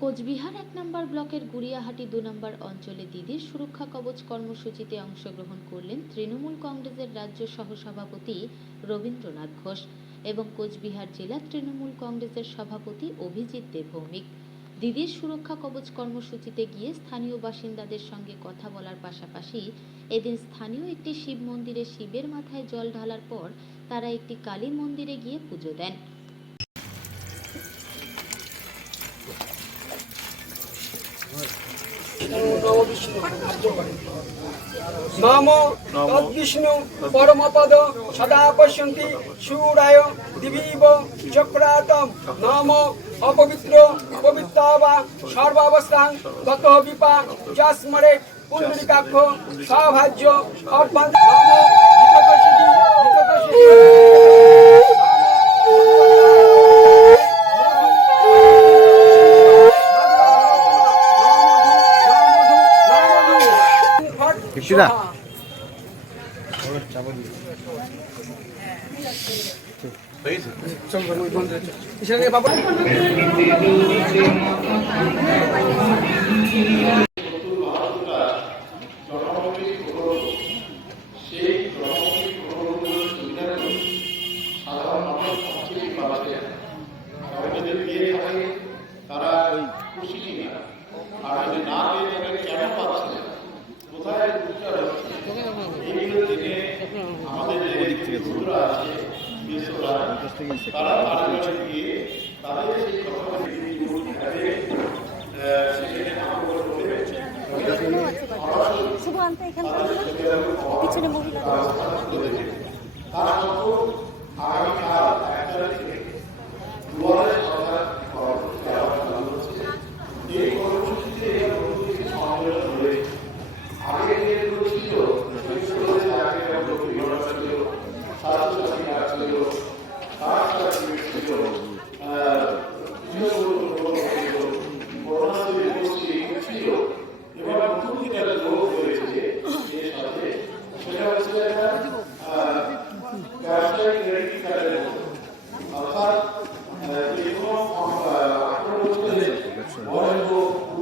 কোচবিহার এক নম্বর ব্লকের গুড়িয়াহাটি দু নম্বর অঞ্চলে দিদির সুরক্ষা কবচ কর্মসূচিতে অংশগ্রহণ করলেন তৃণমূল কংগ্রেসের রাজ্য সহসভাপতি রবীন্দ্রনাথ ঘোষ এবং কোচবিহার জেলা তৃণমূল কংগ্রেসের সভাপতি অভিজিৎ দেবভৌমিক দিদির সুরক্ষা কবচ কর্মসূচিতে গিয়ে স্থানীয় বাসিন্দাদের সঙ্গে কথা বলার পাশাপাশি এদিন স্থানীয় একটি শিব মন্দিরে শিবের মাথায় জল ঢালার পর তারা একটি কালী মন্দিরে গিয়ে পুজো দেন। নম তদ্বিষ্ণু পরমপদ সদা পশ্যন্তি সুরায় দিবীব চক্রাতম। নম অপবিত্র পবিত্রবা সর্বাবস্থান গত বিপা যস্মরে পুণ্ডরিকাক্ষ সভাজ্য অর্পণ পেয়ে থাকে তারা খুশি বিশ্বরা, তারা তারা গিয়ে তাদের সেই শুভ আনতে এখান থেকে পিছনে মহিলা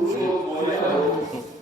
すごいな。